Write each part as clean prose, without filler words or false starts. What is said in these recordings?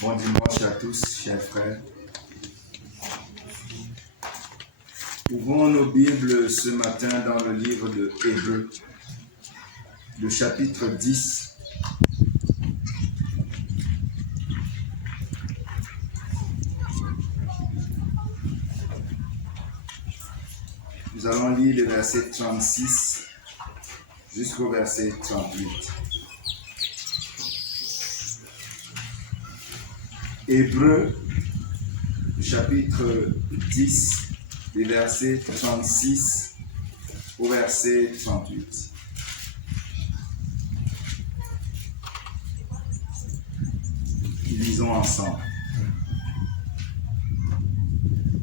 Bon dimanche à tous, chers frères. Ouvrons nos Bibles ce matin dans le livre de Hébreux, le chapitre 10. Nous allons lire le verset 36 jusqu'au verset 38. Hébreux, chapitre 10, les versets 36 au verset 38. Lisons ensemble.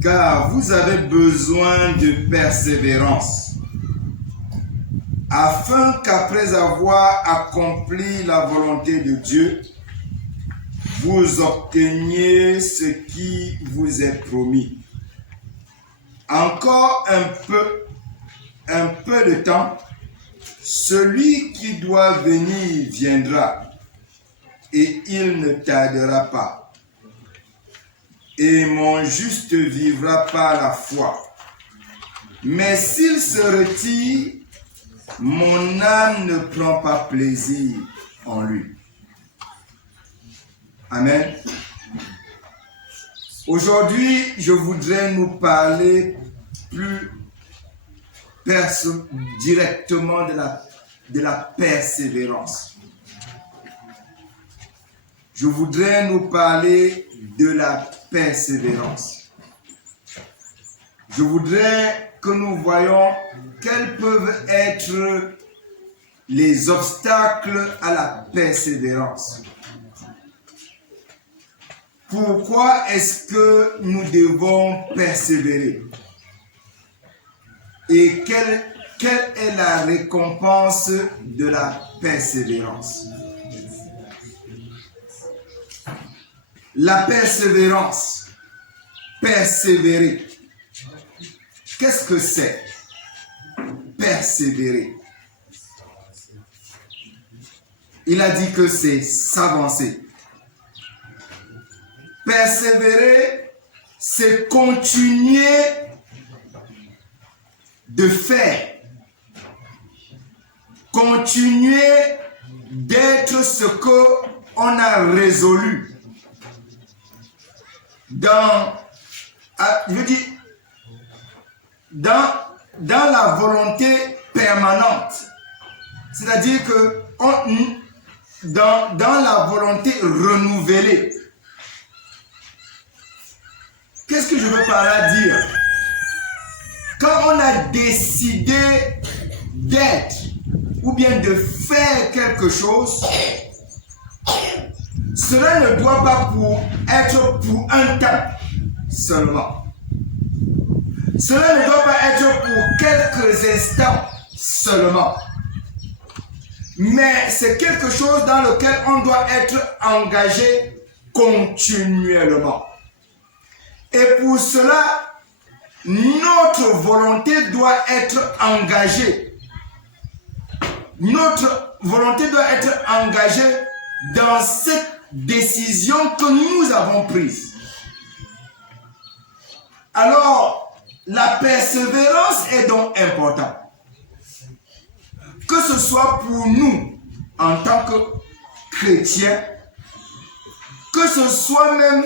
Car vous avez besoin de persévérance, afin qu'après avoir accompli la volonté de Dieu, vous obteniez ce qui vous est promis. Encore un peu de temps, celui qui doit venir viendra, et il ne tardera pas. Et mon juste vivra par la foi. Mais s'il se retire, mon âme ne prend pas plaisir en lui. Amen. Aujourd'hui, je voudrais nous parler plus directement de la persévérance. Je voudrais nous parler de la persévérance. Je voudrais que nous voyions quels peuvent être les obstacles à la persévérance. Pourquoi est-ce que nous devons persévérer? Et quelle est la récompense de la persévérance? La persévérance, persévérer. Qu'est-ce que c'est? Persévérer. Il a dit que c'est s'avancer. Persévérer, c'est continuer de faire. Continuer d'être ce qu'on a résolu. Dans la volonté permanente. C'est-à-dire que dans la volonté renouvelée. Qu'est-ce que je veux par là dire? Quand on a décidé d'être ou bien de faire quelque chose, cela ne doit pas être pour un temps seulement. Cela ne doit pas être pour quelques instants seulement. Mais c'est quelque chose dans lequel on doit être engagé continuellement. Et pour cela, notre volonté doit être engagée. Notre volonté doit être engagée dans cette décision que nous avons prise. Alors, la persévérance est donc importante. Que ce soit pour nous en tant que chrétiens, que ce soit même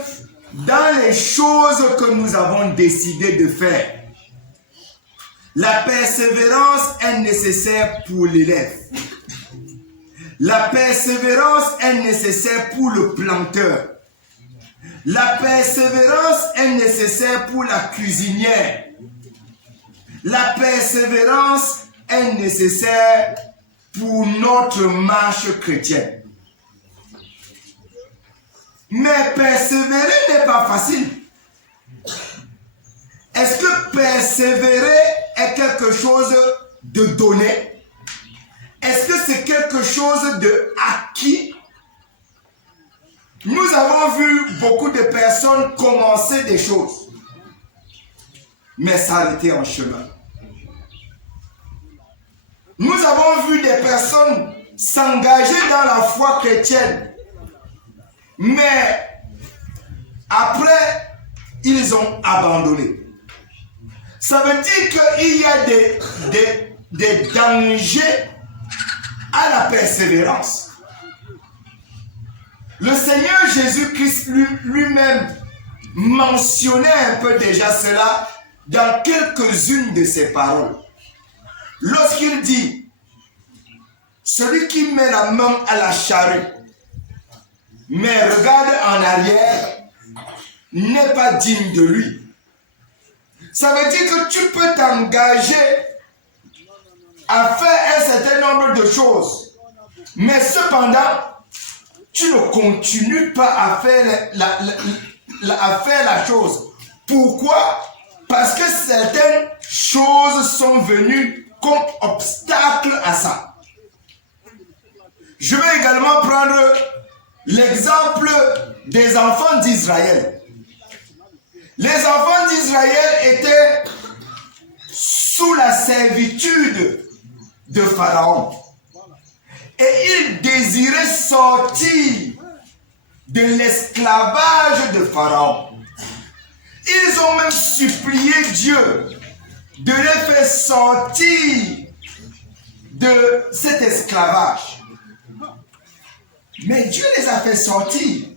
dans les choses que nous avons décidé de faire. La persévérance est nécessaire pour l'élève. La persévérance est nécessaire pour le planteur. La persévérance est nécessaire pour la cuisinière. La persévérance est nécessaire pour notre marche chrétienne. Mais persévérer n'est pas facile. Est-ce que persévérer est quelque chose de donné? Est-ce que c'est quelque chose de acquis? Nous avons vu beaucoup de personnes commencer des choses, mais s'arrêter en chemin. Nous avons vu des personnes s'engager dans la foi chrétienne, mais Après, ils ont abandonné. Ça veut dire qu'il y a des dangers à la persévérance. Le Seigneur Jésus-Christ lui-même mentionnait un peu déjà cela dans quelques-unes de ses paroles. Lorsqu'il dit, celui qui met la main à la charrue, mais regarde en arrière, n'est pas digne de lui. Ça veut dire que tu peux t'engager à faire un certain nombre de choses, mais cependant, tu ne continues pas à faire la chose. Pourquoi? Parce que certaines choses sont venues comme obstacle à ça. Je vais également prendre l'exemple des enfants d'Israël. Les enfants d'Israël étaient sous la servitude de Pharaon. Et ils désiraient sortir de l'esclavage de Pharaon. Ils ont même supplié Dieu de les faire sortir de cet esclavage. Mais Dieu les a fait sortir.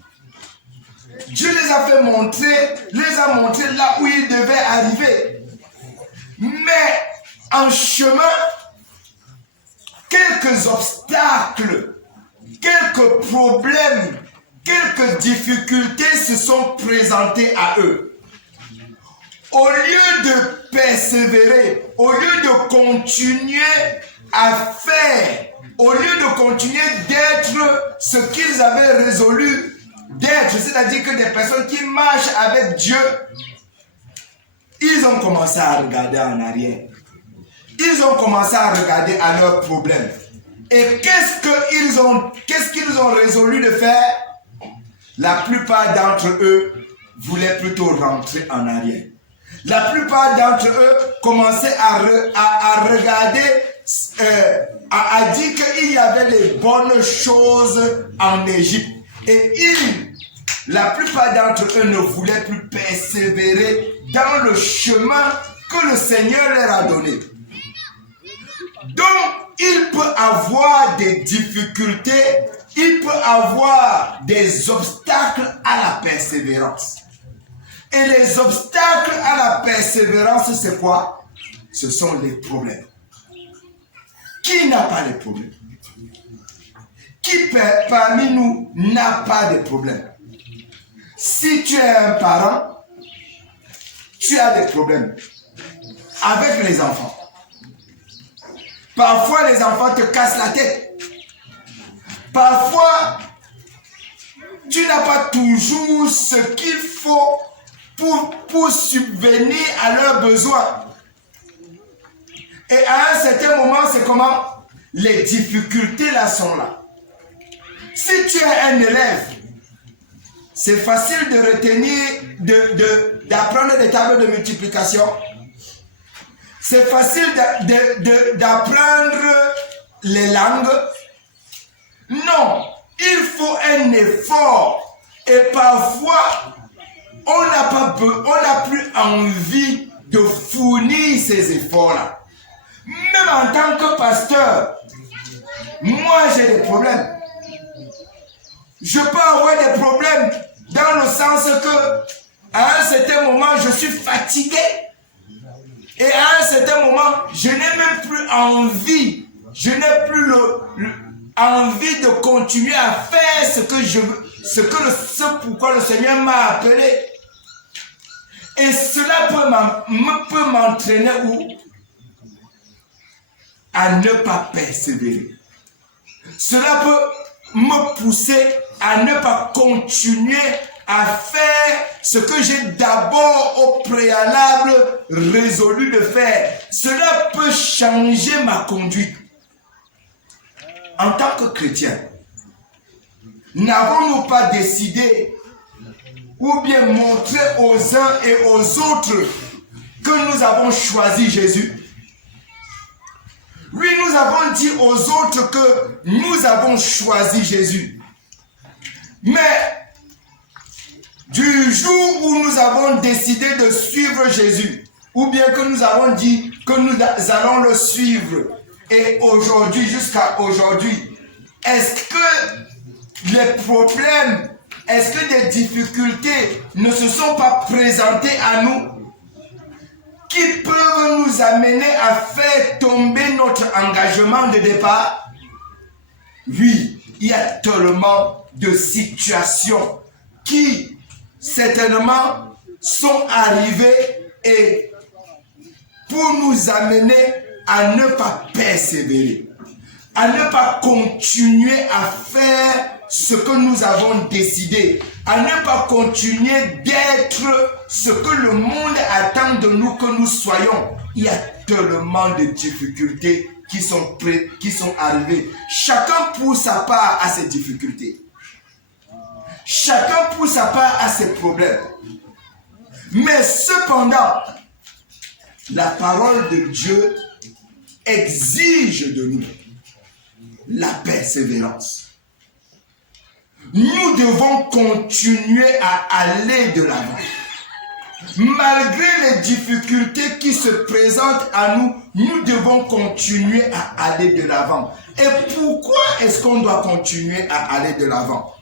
Dieu les a fait montrer, les a montrés là où ils devaient arriver. Mais en chemin, quelques obstacles, quelques problèmes, quelques difficultés se sont présentées à eux. Au lieu de persévérer, au lieu de continuer à faire, au lieu de continuer d'être ce qu'ils avaient résolu d'être, c'est-à-dire que des personnes qui marchent avec Dieu, ils ont commencé à regarder en arrière. Ils ont commencé à regarder à leurs problèmes. Et qu'est-ce qu'ils ont résolu de faire? La plupart d'entre eux voulaient plutôt rentrer en arrière. La plupart d'entre eux commençaient à regarder, à dire qu'il y avait les bonnes choses en Égypte. Et la plupart d'entre eux ne voulaient plus persévérer dans le chemin que le Seigneur leur a donné. Donc, il peut avoir des difficultés, il peut avoir des obstacles à la persévérance. Et les obstacles à la persévérance, c'est quoi? Ce sont les problèmes. Qui n'a pas de problèmes? Qui parmi nous n'a pas de problèmes? Si tu es un parent, tu as des problèmes avec les enfants. Parfois, les enfants te cassent la tête. Parfois, tu n'as pas toujours ce qu'il faut pour subvenir à leurs besoins. Et à un certain moment, c'est comment? Les difficultés là sont là. Si tu es un élève, c'est facile de retenir, d'apprendre des tables de multiplication. C'est facile d'apprendre les langues. Non, il faut un effort. Et parfois, on n'a plus envie de fournir ces efforts-là. Même en tant que pasteur, moi j'ai des problèmes. Je peux avoir des problèmes dans le sens que, à un certain moment, je suis fatigué. Et à un certain moment, je n'ai même plus envie. Je n'ai plus envie de continuer à faire ce pourquoi le Seigneur m'a appelé. Et cela peut m'entraîner où? À ne pas persévérer. Cela peut me pousser à ne pas continuer à faire ce que j'ai d'abord au préalable résolu de faire. Cela peut changer ma conduite. En tant que chrétien, n'avons-nous pas décidé ou bien montré aux uns et aux autres que nous avons choisi Jésus? Oui, nous avons dit aux autres que nous avons choisi Jésus. Mais du jour où nous avons décidé de suivre Jésus, ou bien que nous avons dit que nous allons le suivre, et aujourd'hui, jusqu'à aujourd'hui, est-ce que les problèmes, est-ce que des difficultés ne se sont pas présentées à nous qui peuvent nous amener à faire tomber notre engagement de départ? Oui, il y a tellement de situations qui certainement sont arrivées et pour nous amener à ne pas persévérer, à ne pas continuer à faire ce que nous avons décidé, à ne pas continuer d'être ce que le monde attend de nous que nous soyons. Il y a tellement de difficultés qui sont arrivées. Chacun pour sa part à ses difficultés. Chacun pour sa part à ses problèmes. Mais cependant, la parole de Dieu exige de nous la persévérance. Nous devons continuer à aller de l'avant. Malgré les difficultés qui se présentent à nous, nous devons continuer à aller de l'avant. Et pourquoi est-ce qu'on doit continuer à aller de l'avant?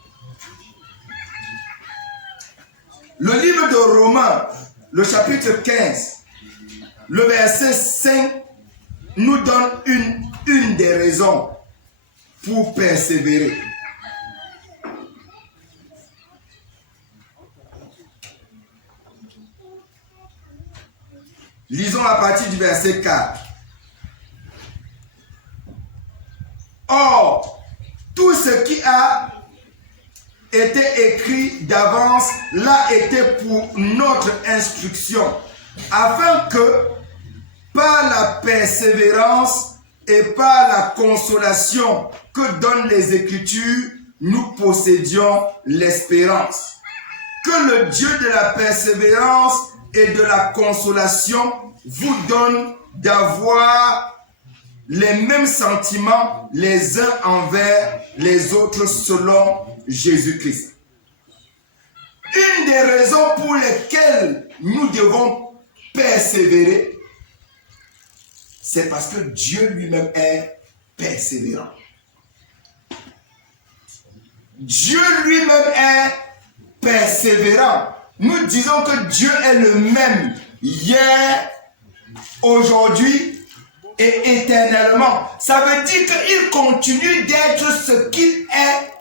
Le livre de Romains, le chapitre 15, le verset 5, nous donne une des raisons pour persévérer. Lisons à partir du verset 4. Or, tout ce qui a été écrit d'avance l'a été pour notre instruction, afin que, par la persévérance et par la consolation que donnent les Écritures, nous possédions l'espérance. Que le Dieu de la persévérance et de la consolation vous donne d'avoir les mêmes sentiments les uns envers les autres selon Jésus-Christ. Une des raisons pour lesquelles nous devons persévérer, c'est parce que Dieu lui-même est persévérant. Dieu lui-même est persévérant. Nous disons que Dieu est le même hier, aujourd'hui et éternellement. Ça veut dire qu'il continue d'être ce qu'il est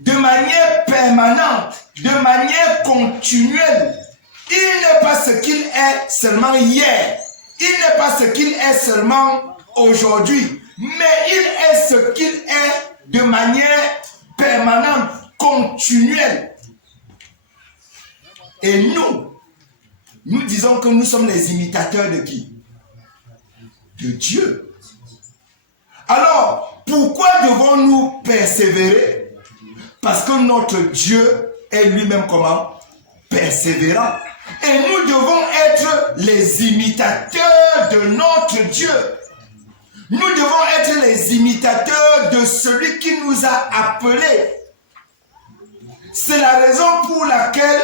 de manière permanente, de manière continuelle. Il n'est pas ce qu'il est seulement hier. Il n'est pas ce qu'il est seulement aujourd'hui. Mais il est ce qu'il est de manière permanente, continuelle. Et nous disons que nous sommes les imitateurs de qui? De Dieu. Alors, pourquoi devons-nous persévérer? Parce que notre Dieu est lui-même comment? Persévérant. Et nous devons être les imitateurs de notre Dieu. Nous devons être les imitateurs de celui qui nous a appelés. C'est la raison pour laquelle,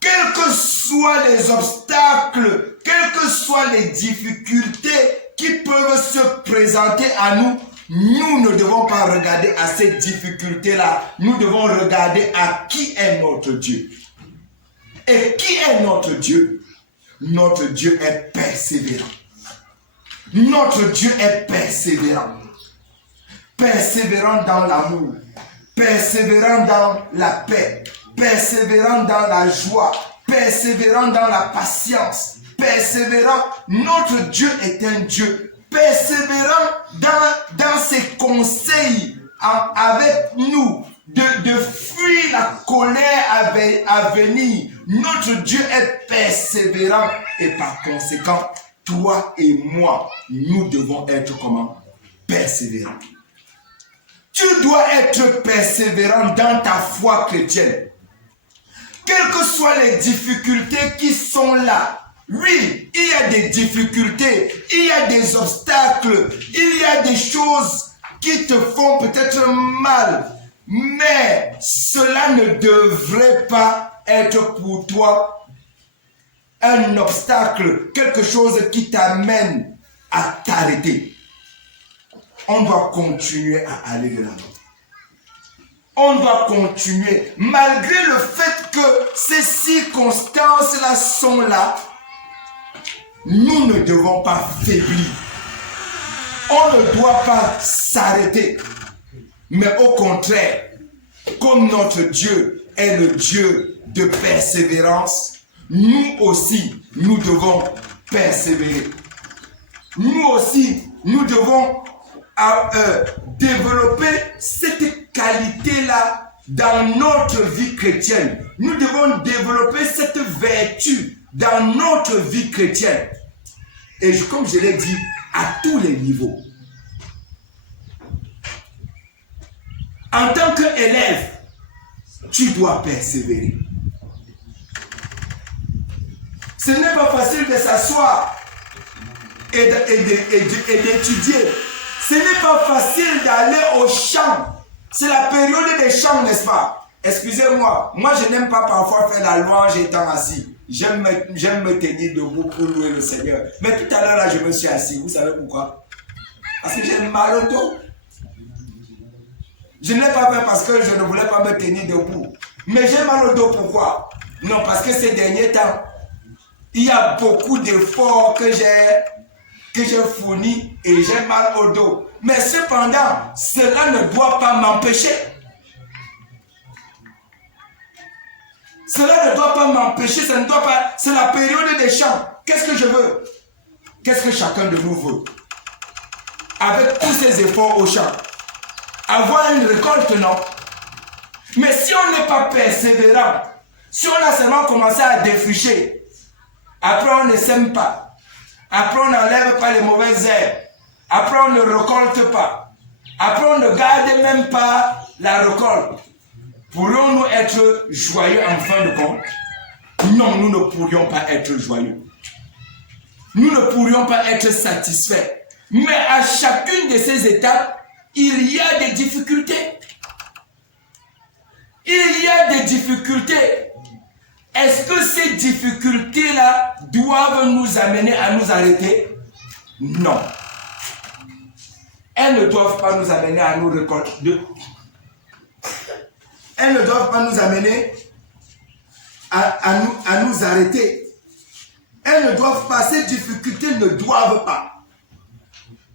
quels que soient les obstacles, quelles que soient les difficultés qui peuvent se présenter à nous, nous ne devons pas regarder à ces difficultés-là. Nous devons regarder à qui est notre Dieu. Et qui est notre Dieu? Notre Dieu est persévérant. Notre Dieu est persévérant. Persévérant dans l'amour. Persévérant dans la paix. Persévérant dans la joie. Persévérant dans la patience. Persévérant. Notre Dieu est un Dieu persévérant dans ses conseils avec nous. De fuir la colère à venir. Notre Dieu est persévérant et par conséquent, toi et moi, nous devons être comment? Persévérants. Tu dois être persévérant dans ta foi chrétienne. Quelles que soient les difficultés qui sont là, oui, il y a des difficultés, il y a des obstacles, il y a des choses qui te font peut-être mal. Mais cela ne devrait pas être pour toi un obstacle, quelque chose qui t'amène à t'arrêter. On doit continuer à aller de l'avant. On doit continuer, malgré le fait que ces circonstances-là sont là, nous ne devons pas faiblir. On ne doit pas s'arrêter. Mais au contraire, comme notre Dieu est le Dieu de persévérance, nous aussi, nous devons persévérer. Nous aussi, nous devons développer cette qualité-là dans notre vie chrétienne. Nous devons développer cette vertu dans notre vie chrétienne. Et comme je l'ai dit, à tous les niveaux. En tant qu'élève, tu dois persévérer. Ce n'est pas facile de s'asseoir et d'étudier. Ce n'est pas facile d'aller au champ. C'est la période des champs, n'est-ce pas? Excusez-moi, moi je n'aime pas parfois faire la louange étant assis. J'aime me tenir debout pour louer le Seigneur. Mais tout à l'heure là, je me suis assis. Vous savez pourquoi? Parce que j'ai mal au dos. Je ne l'ai pas fait parce que je ne voulais pas me tenir debout. Mais j'ai mal au dos, pourquoi? Non, parce que ces derniers temps, il y a beaucoup d'efforts que j'ai fournis et j'ai mal au dos. Mais cependant, cela ne doit pas m'empêcher. Cela ne doit pas m'empêcher, ça ne doit pas... C'est la période des champs. Qu'est-ce que je veux? Qu'est-ce que chacun de nous veut? Avec tous ces efforts au champ, avoir une récolte, non? Mais si on n'est pas persévérant, si on a seulement commencé à défricher, après on ne sème pas, après on n'enlève pas les mauvaises herbes, après on ne récolte pas, après on ne garde même pas la récolte, pourrions-nous être joyeux en fin de compte? Non, nous ne pourrions pas être joyeux. Nous ne pourrions pas être satisfaits. Mais à chacune de ces étapes, il y a des difficultés. Il y a des difficultés. Est-ce que ces difficultés-là doivent nous amener à nous arrêter? Non. Elles ne doivent pas nous amener à nous récolter. Elles ne doivent pas nous amener à nous arrêter. Elles ne doivent pas, ces difficultés ne doivent pas.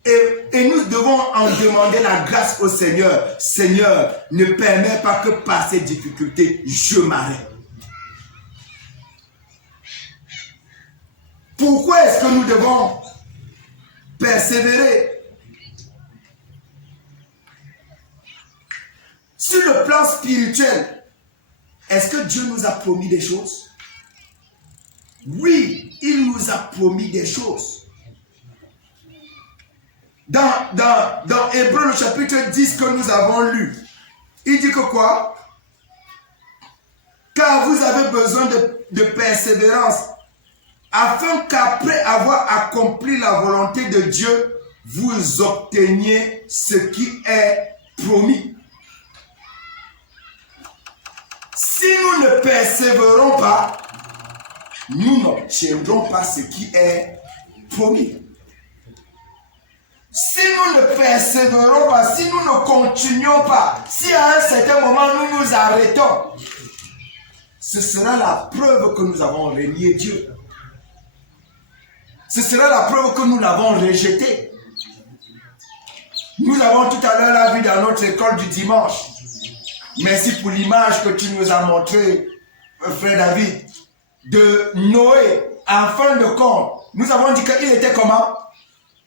Et nous devons en demander la grâce au Seigneur. Seigneur, ne permets pas que par ces difficultés, je m'arrête. Pourquoi est-ce que nous devons persévérer? Sur le plan spirituel, est-ce que Dieu nous a promis des choses? Oui, il nous a promis des choses. Dans Hébreux, le chapitre 10 que nous avons lu, il dit que quoi? Car vous avez besoin de persévérance, afin qu'après avoir accompli la volonté de Dieu, vous obteniez ce qui est promis. Si nous ne persévérons pas, nous n'obtiendrons pas ce qui est promis. Si nous ne persévérons pas, si nous ne continuons pas, si à un certain moment nous nous arrêtons, ce sera la preuve que nous avons renié Dieu. Ce sera la preuve que nous l'avons rejeté. Nous avons tout à l'heure vu dans notre école du dimanche. Merci pour l'image que tu nous as montrée, frère David, de Noé. En fin de compte, nous avons dit qu'il était comment?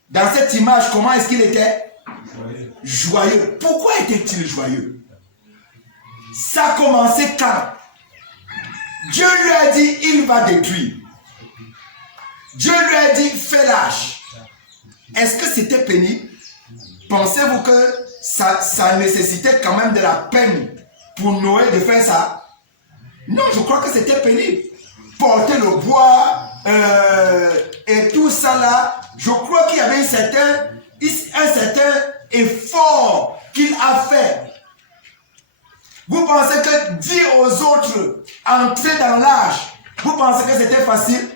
Dans cette image, comment est-ce qu'il était? Joyeux. Pourquoi était-il joyeux? Ça a commencé quand? Dieu lui a dit, il va détruire. Dieu lui a dit, fais l'âge. Est-ce que c'était pénible? Pensez-vous que ça nécessitait quand même de la peine pour Noé de faire ça? Non, je crois que c'était pénible. Porter le bois et tout ça là, je crois qu'il y avait un certain effort qu'il a fait. Vous pensez que dire aux autres, entrer dans l'âge, vous pensez que c'était facile?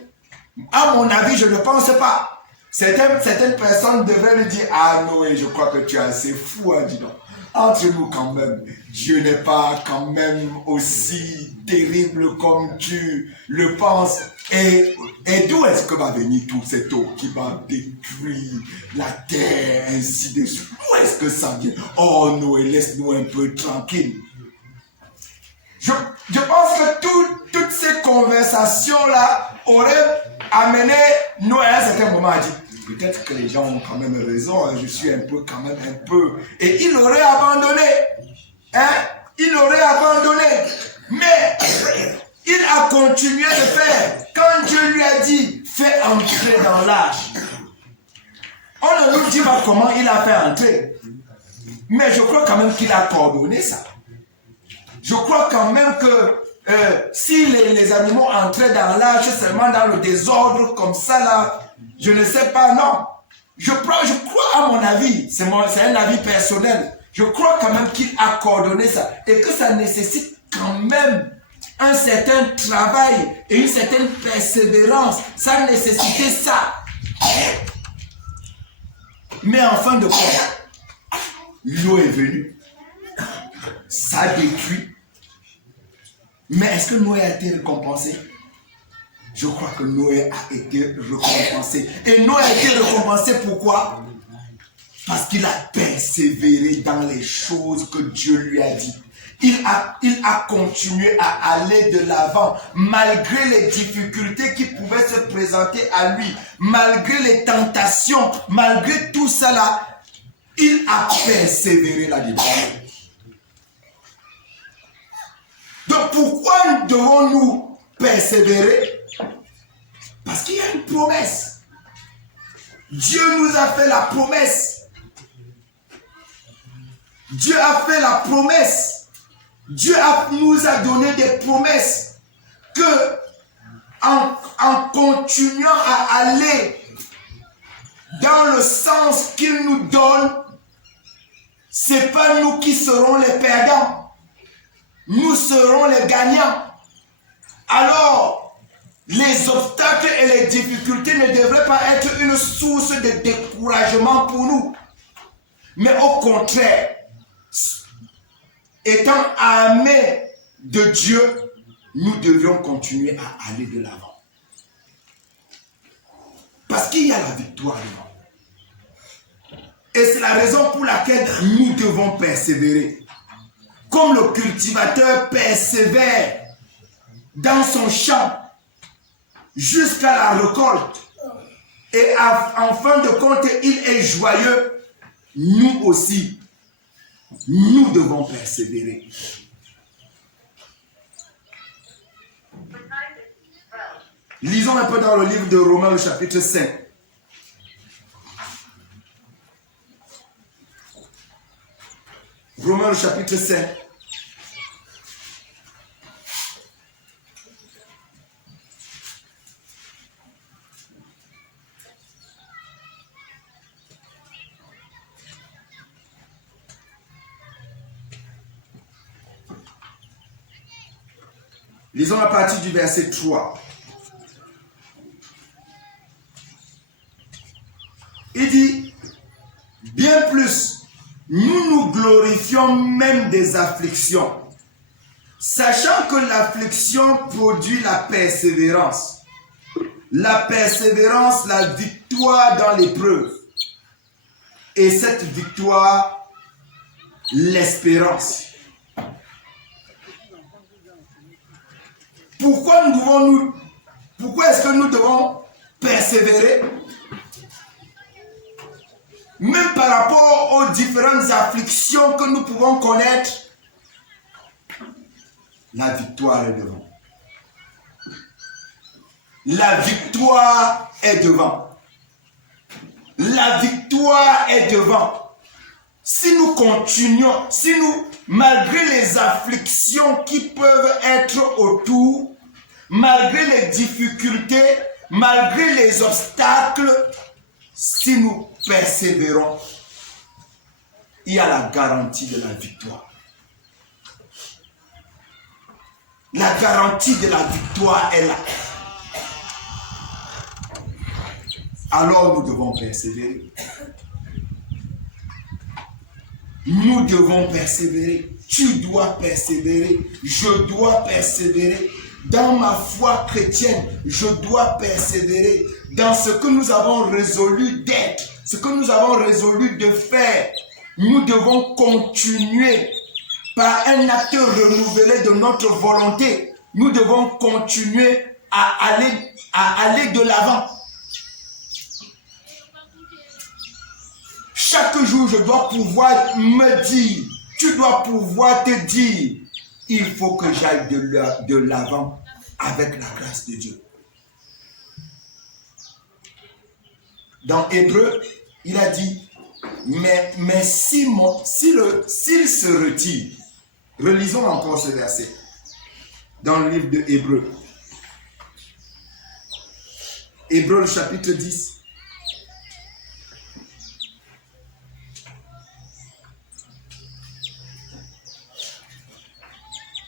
À mon avis, je ne pense pas. Certaines personnes devraient lui dire, ah Noé, je crois que tu es assez fou, hein, dis donc. Entre nous quand même, Dieu n'est pas quand même aussi terrible comme tu le penses. Et d'où est-ce que va venir toute cette eau qui va détruire la terre, ainsi de suite? D'où est-ce que ça vient? Oh Noé, laisse-nous un peu tranquille. Je pense que toutes ces conversations-là auraient amené Noé à un certain moment à dire, peut-être que les gens ont quand même raison, hein, je suis quand même un peu... Et il aurait abandonné. Hein? Il aurait abandonné. Mais il a continué de faire. Quand Dieu lui a dit, fais entrer dans l'arche. On ne nous dit pas comment il a fait entrer. Mais je crois quand même qu'il a coordonné ça. Je crois quand même que si les animaux entraient dans l'arche seulement dans le désordre comme ça là, je ne sais pas, non. Je crois à mon avis, c'est un avis personnel, je crois quand même qu'il a coordonné ça et que ça nécessite quand même un certain travail et une certaine persévérance. Ça nécessitait ça. Mais en fin de compte, l'eau est venue, ça détruit. Mais est-ce que Noé a été récompensé? Je crois que Noé a été récompensé. Et Noé a été récompensé pourquoi? Parce qu'il a persévéré dans les choses que Dieu lui a dit. Il a continué à aller de l'avant, malgré les difficultés qui pouvaient se présenter à lui, malgré les tentations, malgré tout cela, il a persévéré là-dedans. Donc pourquoi devons-nous persévérer? Parce qu'il y a une promesse. Dieu nous a fait la promesse. Dieu a fait la promesse. Dieu nous a donné des promesses que en continuant à aller dans le sens qu'il nous donne, c'est pas nous qui serons les perdants. Nous serons les gagnants. Alors, les obstacles et les difficultés ne devraient pas être une source de découragement pour nous. Mais au contraire, étant armés de Dieu, nous devions continuer à aller de l'avant. Parce qu'il y a la victoire devant. Et c'est la raison pour laquelle nous devons persévérer. Comme le cultivateur persévère dans son champ jusqu'à la récolte. Et en fin de compte, il est joyeux. Nous aussi, nous devons persévérer. Lisons un peu dans le livre de Romains, le chapitre 5. Romains, le chapitre 5. Lisons à partir du verset 3. Il dit, bien plus, nous nous glorifions même des afflictions, sachant que l'affliction produit la persévérance. La persévérance, la victoire dans l'épreuve. Et cette victoire, l'espérance. Pourquoi est-ce que nous devons persévérer? Même par rapport aux différentes afflictions que nous pouvons connaître, la victoire est devant. La victoire est devant. La victoire est devant. Si nous continuons, malgré les afflictions qui peuvent être autour, malgré les difficultés, malgré les obstacles, si nous persévérons, il y a la garantie de la victoire. La garantie de la victoire est là. Alors nous devons persévérer. Nous devons persévérer. Tu dois persévérer. Je dois persévérer. Dans ma foi chrétienne, je dois persévérer. Dans ce que nous avons résolu d'être, ce que nous avons résolu de faire, nous devons continuer par un acte renouvelé de notre volonté. Nous devons continuer à aller de l'avant. Chaque jour, je dois pouvoir me dire, tu dois pouvoir te dire, il faut que j'aille de l'avant avec la grâce de Dieu. Dans Hébreu, il a dit, mais s'il se retire, relisons encore ce verset dans le livre de Hébreu. Hébreu, le chapitre 10.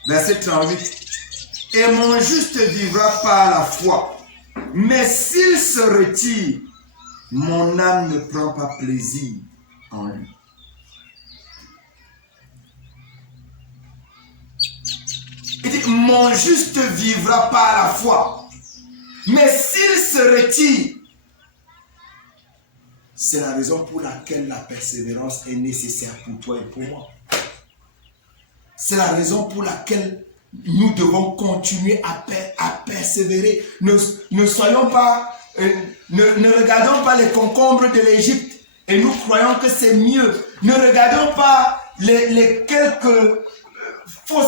Verset 38. Et mon juste vivra par la foi. Mais s'il se retire, mon âme ne prend pas plaisir en lui. Il dit, mon juste vivra par la foi. Mais s'il se retire, c'est la raison pour laquelle la persévérance est nécessaire pour toi et pour moi. C'est la raison pour laquelle nous devons continuer à persévérer. Ne soyons pas, ne regardons pas les concombres de l'Égypte et nous croyons que c'est mieux. Ne regardons pas les quelques faux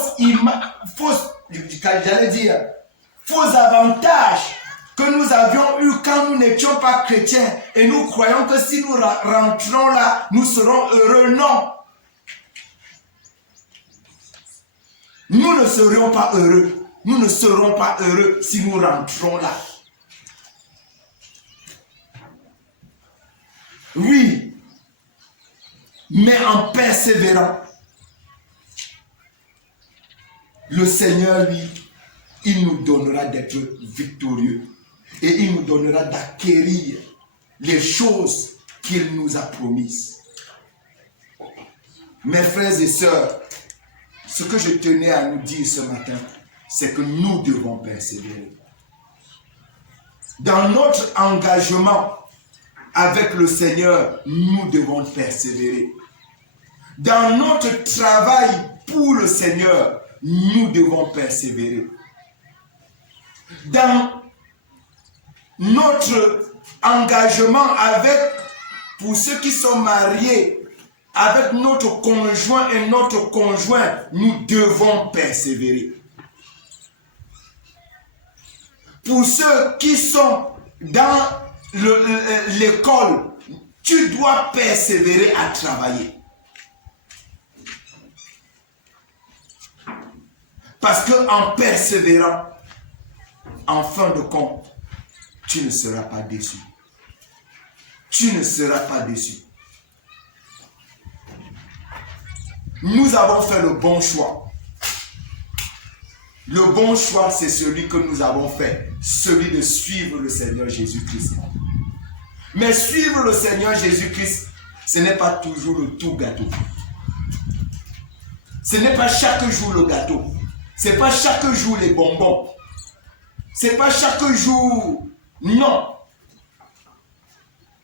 avantages que nous avions eus quand nous n'étions pas chrétiens et nous croyons que si nous rentrons là, nous serons heureux. Non. Nous ne serions pas heureux. Nous ne serons pas heureux si nous rentrons là. Oui, mais en persévérant, le Seigneur, lui, il nous donnera d'être victorieux et il nous donnera d'acquérir les choses qu'il nous a promises. Mes frères et sœurs, ce que je tenais à nous dire ce matin, c'est que nous devons persévérer. Dans notre engagement avec le Seigneur, nous devons persévérer. Dans notre travail pour le Seigneur, nous devons persévérer. Dans notre engagement pour ceux qui sont mariés, avec notre conjoint et notre conjoint, nous devons persévérer. Pour ceux qui sont dans l'école, tu dois persévérer à travailler. Parce qu'en persévérant, en fin de compte, tu ne seras pas déçu. Tu ne seras pas déçu. Nous avons fait le bon choix. Le bon choix, c'est celui que nous avons fait, celui de suivre le Seigneur Jésus-Christ. Mais suivre le Seigneur Jésus-Christ, ce n'est pas toujours le tout gâteau. Ce n'est pas chaque jour le gâteau. Ce n'est pas chaque jour les bonbons. Ce n'est pas chaque jour... Non.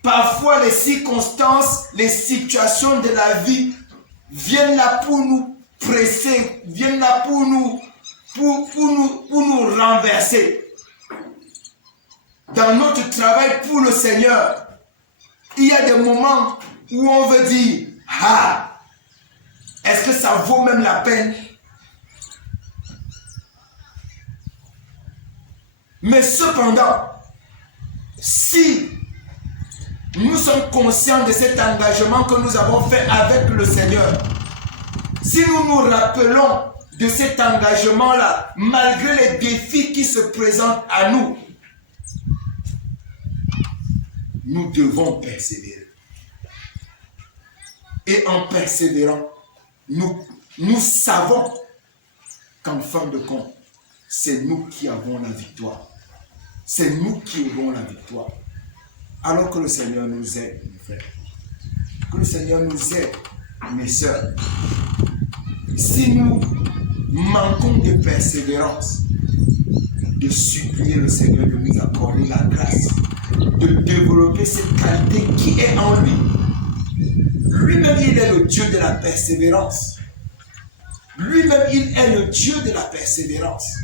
Parfois, les circonstances, les situations de la vie viennent là pour nous presser, viennent là pour nous renverser. Dans notre travail pour le Seigneur, il y a des moments où on veut dire, ah, est-ce que ça vaut même la peine? Mais cependant, si nous sommes conscients de cet engagement que nous avons fait avec le Seigneur, si nous nous rappelons de cet engagement-là, malgré les défis qui se présentent à nous, nous devons persévérer. Et en persévérant, nous savons qu'en fin de compte, c'est nous qui avons la victoire. C'est nous qui avons la victoire. Alors que le Seigneur nous aide, mes frères. Que le Seigneur nous aide, mes sœurs. Si nous manquons de persévérance, de supplier le Seigneur de nous accorder la grâce, de développer cette qualité qui est en lui. Lui-même, il est le Dieu de la persévérance. Lui-même, il est le Dieu de la persévérance.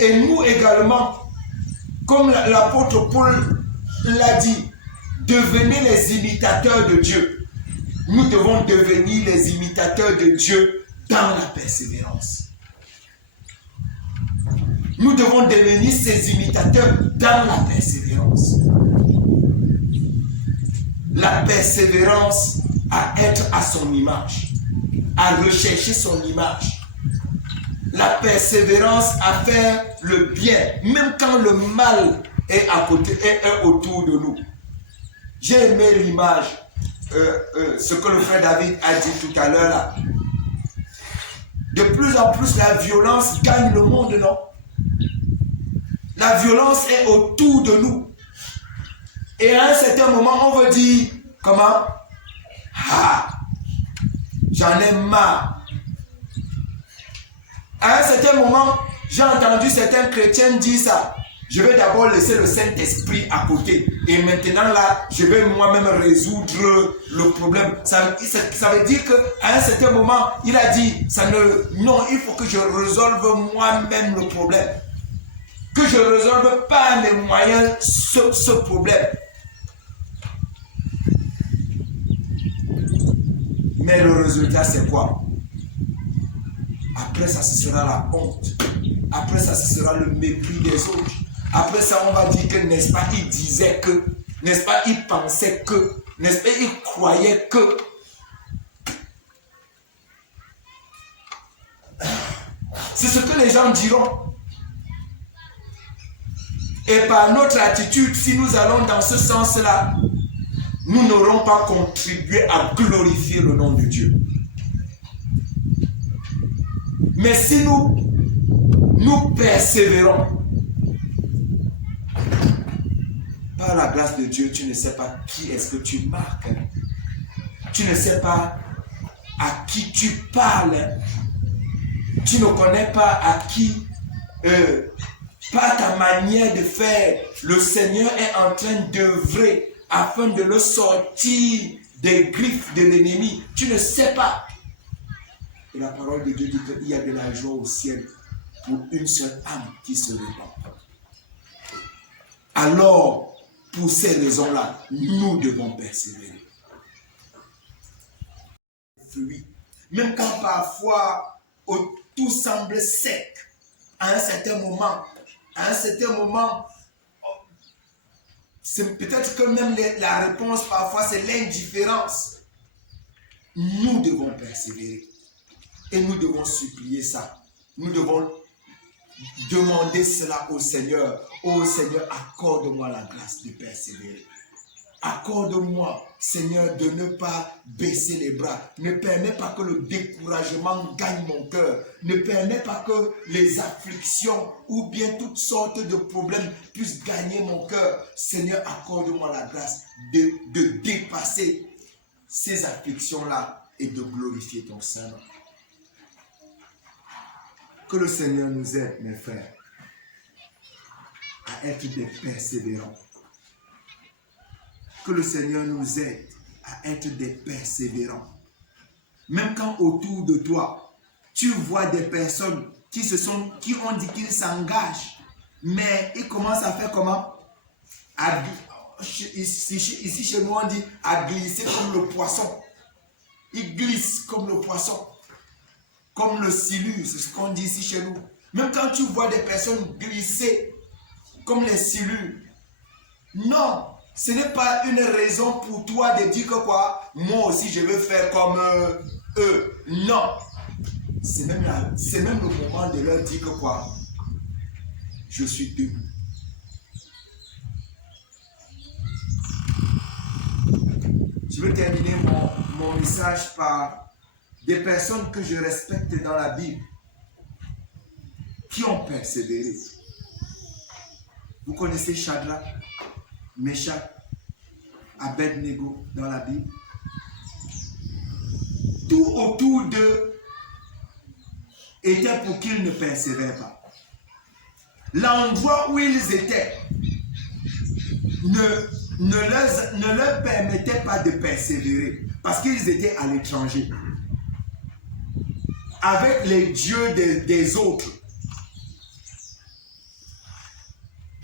Et nous également, comme l'apôtre Paul l'a dit, devenez les imitateurs de Dieu. Nous devons devenir les imitateurs de Dieu dans la persévérance. Nous devons devenir ces imitateurs dans la persévérance. La persévérance à être à son image, à rechercher son image. La persévérance à faire le bien, même quand le mal est à côté, est autour de nous. J'ai aimé l'image, ce que le frère David a dit tout à l'heure là. De plus en plus, la violence gagne le monde, non? La violence est autour de nous. Et à un certain moment, on veut dire, comment? Ah, j'en ai marre. À un certain moment, j'ai entendu certains chrétiens dire ça. Je vais d'abord laisser le Saint-Esprit à côté. Et maintenant là, je vais moi-même résoudre le problème. Ça veut dire qu'à un certain moment, il a dit, non, il faut que je résolve moi-même le problème. Que je ne résolve pas mes moyens ce problème. Mais le résultat, c'est quoi? Après ça, ce sera la honte. Après ça, ce sera le mépris des autres. Après ça, on va dire que, n'est-ce pas, il disait que, n'est-ce pas, il pensait que, n'est-ce pas, il croyait que. C'est ce que les gens diront. Et par notre attitude, si nous allons dans ce sens-là, nous n'aurons pas contribué à glorifier le nom de Dieu. Mais si nous persévérons, par la grâce de Dieu, tu ne sais pas qui est-ce que tu marques. Tu ne sais pas à qui tu parles. Tu ne connais pas à qui, par ta manière de faire, le Seigneur est en train d'œuvrer afin de le sortir des griffes de l'ennemi. Tu ne sais pas. Et la parole de Dieu dit qu'il y a de la joie au ciel pour une seule âme qui se répand. Alors, pour ces raisons-là, nous devons persévérer. Même quand parfois tout semble sec, à un certain moment, c'est peut-être que même la réponse parfois c'est l'indifférence. Nous devons persévérer. Et nous devons supplier ça. Nous devons demander cela au Seigneur. Oh Seigneur, accorde-moi la grâce de persévérer. Accorde-moi, Seigneur, de ne pas baisser les bras. Ne permets pas que le découragement gagne mon cœur. Ne permets pas que les afflictions ou bien toutes sortes de problèmes puissent gagner mon cœur. Seigneur, accorde-moi la grâce de dépasser ces afflictions-là et de glorifier ton Saint-Nom. Que le Seigneur nous aide, mes frères, à être des persévérants. Que le Seigneur nous aide à être des persévérants. Même quand autour de toi, tu vois des personnes qui ont dit qu'ils s'engagent, mais ils commencent à faire comment? Ici chez nous, on dit à glisser comme le poisson. Ils glissent comme le poisson. Comme le silure, c'est ce qu'on dit ici chez nous. Même quand tu vois des personnes glisser comme les silures, non, ce n'est pas une raison pour toi de dire que quoi, moi aussi je veux faire comme eux. Non, c'est même le moment de leur dire que quoi, je suis debout. Je vais terminer mon message par des personnes que je respecte dans la Bible qui ont persévéré. Vous connaissez Shadrach, Meshach, Abednego dans la Bible. Tout autour d'eux était pour qu'ils ne persévèrent pas. L'endroit où ils étaient ne leur permettait pas de persévérer parce qu'ils étaient à l'étranger avec les dieux des autres.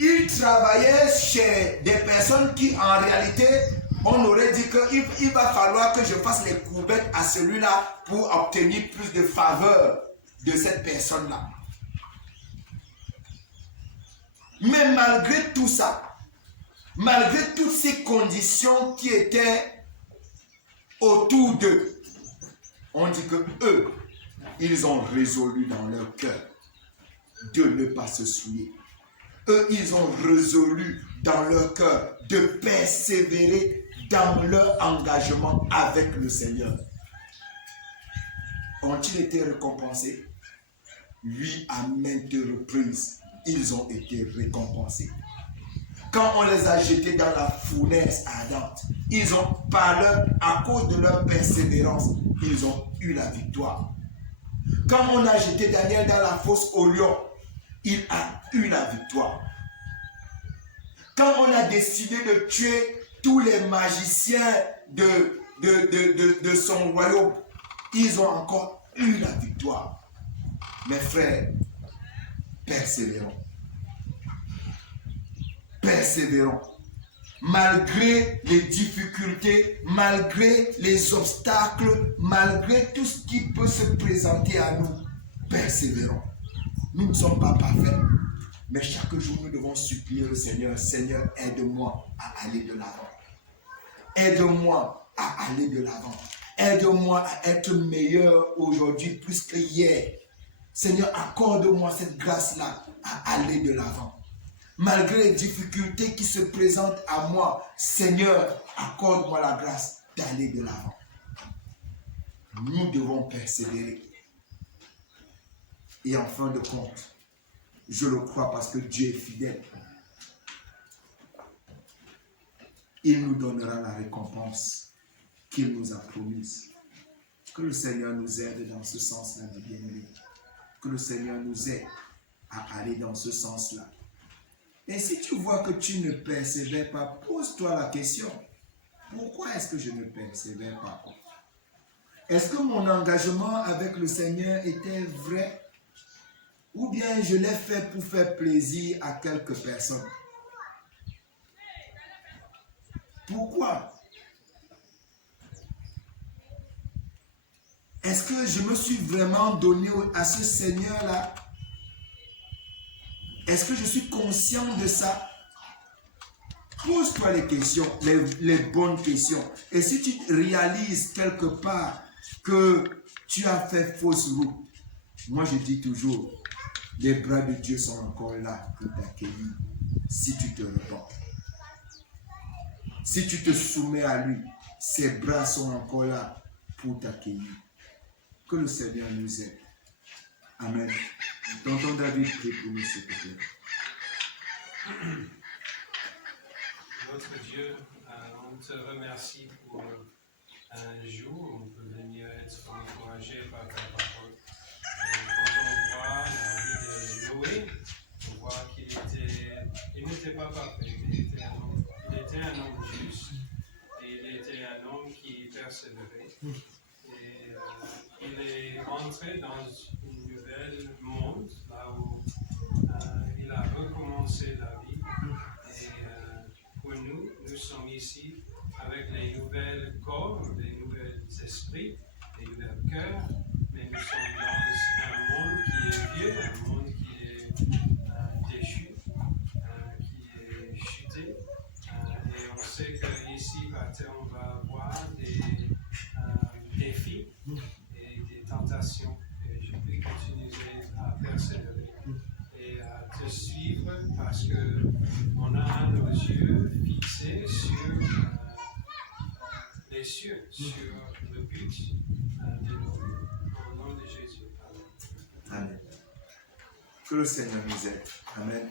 Ils travaillaient chez des personnes qui en réalité on aurait dit qu'il va falloir que je fasse les courbettes à celui-là pour obtenir plus de faveur de cette personne-là. Mais malgré tout ça, malgré toutes ces conditions qui étaient autour d'eux, on dit que eux, ils ont résolu dans leur cœur de ne pas se souiller. Eux, ils ont résolu dans leur cœur de persévérer dans leur engagement avec le Seigneur. Ont-ils été récompensés? Oui, à maintes reprises, ils ont été récompensés. Quand on les a jetés dans la fournaise ardente, ils ont, à cause de leur persévérance, ils ont eu la victoire. Quand on a jeté Daniel dans la fosse au lion, il a eu la victoire. Quand on a décidé de tuer tous les magiciens de son royaume, ils ont encore eu la victoire. Mes frères, persévérons. Persévérons. Malgré les difficultés, malgré les obstacles, malgré tout ce qui peut se présenter à nous, persévérons. Nous ne sommes pas parfaits, mais chaque jour nous devons supplier le Seigneur. Seigneur, aide-moi à aller de l'avant. Aide-moi à aller de l'avant. Aide-moi à être meilleur aujourd'hui plus que hier. Seigneur, accorde-moi cette grâce-là à aller de l'avant. Malgré les difficultés qui se présentent à moi, Seigneur, accorde-moi la grâce d'aller de l'avant. Nous devons persévérer. Et en fin de compte, je le crois parce que Dieu est fidèle. Il nous donnera la récompense qu'il nous a promise. Que le Seigneur nous aide dans ce sens-là, mes bien-aimés. Que le Seigneur nous aide à aller dans ce sens-là. Et si tu vois que tu ne persévères pas, pose-toi la question. Pourquoi est-ce que je ne persévère pas? Est-ce que mon engagement avec le Seigneur était vrai? Ou bien je l'ai fait pour faire plaisir à quelques personnes? Pourquoi? Est-ce que je me suis vraiment donné à ce Seigneur-là? Est-ce que je suis conscient de ça? Pose-toi les questions, les bonnes questions. Et si tu réalises quelque part que tu as fait fausse route, moi je dis toujours, les bras de Dieu sont encore là pour t'accueillir si tu te repens. Si tu te soumets à lui, ses bras sont encore là pour t'accueillir. Que le Seigneur nous aide. Amen. Tonton David, prie pour nous, s'il te plaît. Notre Dieu, on te remercie pour un jour où on peut venir être encouragé par ta parole. Quand on voit la vie de Noé, on voit qu'il n'était pas parfait, il était un homme juste, et il était un homme qui persévérait. Et il est entré dans une nouvelle monde, là où il a recommencé la vie. Et pour nous, nous sommes ici avec les nouvelles corps, les nouveaux esprits, les nouveaux cœurs, mais nous sommes dans un monde qui est vieux, un monde qui est déchu, qui est chuté. Et on sait qu'ici, par terre, on va avoir des défis et des tentations. Et je prie que tu nous aides à persévérer et à te suivre parce qu'on a nos yeux fixés sur les cieux, sur le but de nos vies. Que le Seigneur nous aide. Amen.